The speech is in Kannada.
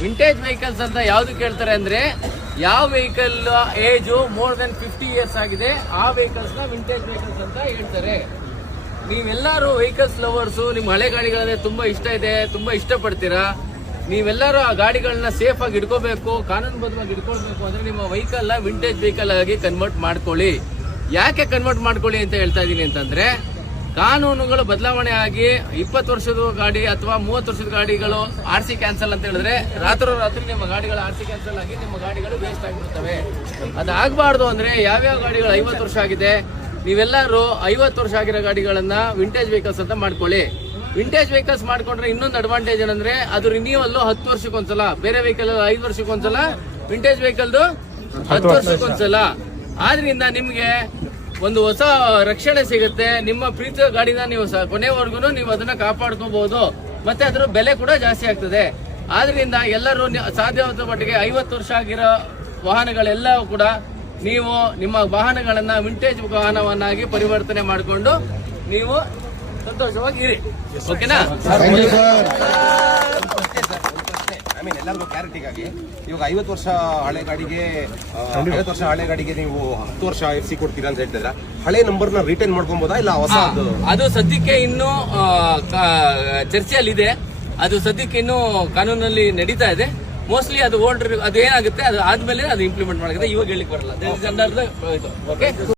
ವಿಂಟೇಜ್ ವೆಹಿಕಲ್ಸ್ ಅಂತ ಯಾವ್ದು ಕೇಳ್ತಾರೆ ಅಂದ್ರೆ ಯಾವ vehicle age more than 50 years ಆಗಿದೆ ಆ ವೆಹಿಕಲ್ಸ್ ನ ವಿಂಟೇಜ್ ವೆಹಿಕಲ್ಸ್ ಅಂತ ಹೇಳ್ತಾರೆ. ನೀವೆಲ್ಲರೂ ವೆಹಿಕಲ್ಸ್ ಲವರ್ಸು, ನಿಮ್ ಹಳೆ ಗಾಡಿಗಳಂದ್ರೆ ತುಂಬಾ ಇಷ್ಟ ಇದೆ, ತುಂಬಾ ಇಷ್ಟಪಡ್ತೀರಾ. ನೀವೆಲ್ಲರೂ ಆ ಗಾಡಿಗಳನ್ನ ಸೇಫ್ ಆಗಿ ಇಟ್ಕೋಬೇಕು, ಕಾನೂನುಬದ್ಧವಾಗಿ ಇಟ್ಕೊಳ್ಬೇಕು ಅಂದ್ರೆ ನಿಮ್ಮ ವೆಹಿಕಲ್ ನ ವಿಂಟೇಜ್ ವೆಹಿಕಲ್ ಆಗಿ ಕನ್ವರ್ಟ್ ಮಾಡ್ಕೊಳ್ಳಿ. ಯಾಕೆ ಕನ್ವರ್ಟ್ ಮಾಡ್ಕೊಳ್ಳಿ ಅಂತ ಹೇಳ್ತಾ ಇದೀನಿ ಅಂತಂದ್ರೆ, ಕಾನೂನುಗಳು ಬದಲಾವಣೆ ಆಗಿ 20 ವರ್ಷದ ಗಾಡಿ ಅಥವಾ 30 ವರ್ಷದ ಗಾಡಿಗಳು RC ಕ್ಯಾನ್ಸಲ್ ಅಂತ ಹೇಳಿದ್ರೆ ರಾತ್ರಿ ನಿಮ್ಮ ಗಾಡಿಗಳ RC ಕ್ಯಾನ್ಸಲ್ ಆಗಿ ನಿಮ್ಮ ಗಾಡಿಗಳು ವೇಸ್ಟ್ ಆಗಿಬಿಡ್ತವೆ. ಅದಾಗಬಾರ್ದು ಅಂದ್ರೆ ಯಾವ್ಯಾವ ಗಾಡಿಗಳು 50 ವರ್ಷ ಆಗಿದೆ ನೀವೆಲ್ಲರೂ 50 ವರ್ಷ ಆಗಿರೋ ಗಾಡಿಗಳನ್ನ ವಿಂಟೇಜ್ ವೆಹಿಕಲ್ಸ್ ಅಂತ ಮಾಡ್ಕೊಳ್ಳಿ. ವಿಂಟೇಜ್ ವೆಹಿಕಲ್ಸ್ ಮಾಡ್ಕೊಂಡ್ರೆ ಇನ್ನೊಂದು ಅಡ್ವಾಂಟೇಜ್ ಏನಂದ್ರೆ ಅದು ರಿನ್ಯೂವಲ್ 10 ವರ್ಷಕ್ಕೊಂದ್ಸಲ, ಬೇರೆ ವೆಹಿಕಲ್ 5 ವರ್ಷಕ್ಕೊಂದ್ಸಲ, ವಿಂಟೇಜ್ ವೆಹಿಕಲ್ದು 10 ವರ್ಷಕ್ಕೊಂದ್ಸಲ. ಆದ್ರಿಂದ ನಿಮ್ಗೆ ಒಂದು ಹೊಸ ರಕ್ಷಣೆ ಸಿಗುತ್ತೆ. ನಿಮ್ಮ ಪ್ರೀತಿಯ ಗಾಡಿನ ನೀವು ಕೊನೆವರೆಗೂ ನೀವು ಅದನ್ನ ಕಾಪಾಡ್ಕೋಬಹುದು, ಮತ್ತೆ ಅದರ ಬೆಲೆ ಕೂಡ ಜಾಸ್ತಿ ಆಗ್ತದೆ. ಆದ್ರಿಂದ ಎಲ್ಲರೂ ಸಾಧ್ಯವಾದ ಮಟ್ಟಿಗೆ 50 ವರ್ಷ ಆಗಿರೋ ವಾಹನಗಳೆಲ್ಲವೂ ಕೂಡ ನೀವು ನಿಮ್ಮ ವಾಹನಗಳನ್ನ ವಿಂಟೇಜ್ ವಾಹನವನ್ನಾಗಿ ಪರಿವರ್ತನೆ ಮಾಡಿಕೊಂಡು ನೀವು ಸಂತೋಷವಾಗಿ ಇರಿ. ಓಕೆನಾ? ಎಲ್ಲರಿಗೂ ಕ್ಲಾರಿಟಿಗಾಗಿ ಇವಾಗ 50 ವರ್ಷ ಹಳೆ ಗಾಡಿಗೆ 50 ವರ್ಷ ಹಳೆ ಗಾಡಿಗೆ ನೀವು 10 ವರ್ಷ FC ಕೊಡ್ತೀರಾ ಅಂತ ಹೇಳ್ತಿದ್ರ, ಹಳೆ ನಂಬರ್ ನ ರಿಟೈನ್ ಮಾಡ್ಕೊಬೋದಾ ಇಲ್ಲ ಹೊಸ? ಅದು ಸದ್ಯಕ್ಕೆ ಇನ್ನೂ ಚರ್ಚೆಯಲ್ಲಿದೆ. ಅದು ಸದ್ಯಕ್ಕೆ ಇನ್ನೂ ಕಾನೂನಲ್ಲಿ ನಡೀತಾ ಇದೆ. ಮೋಸ್ಟ್ಲಿ ಅದು ಓಲ್ಡ್ ಅದು ಏನಾಗುತ್ತೆ ಅದು ಆದ್ಮೇಲೆ ಅದು ಇಂಪ್ಲಿಮೆಂಟ್ ಮಾಡಿದ್ರೆ ಇವಾಗ ಹೇಳಿಕ್ ಬರಲ್ಲ. ಓಕೆ.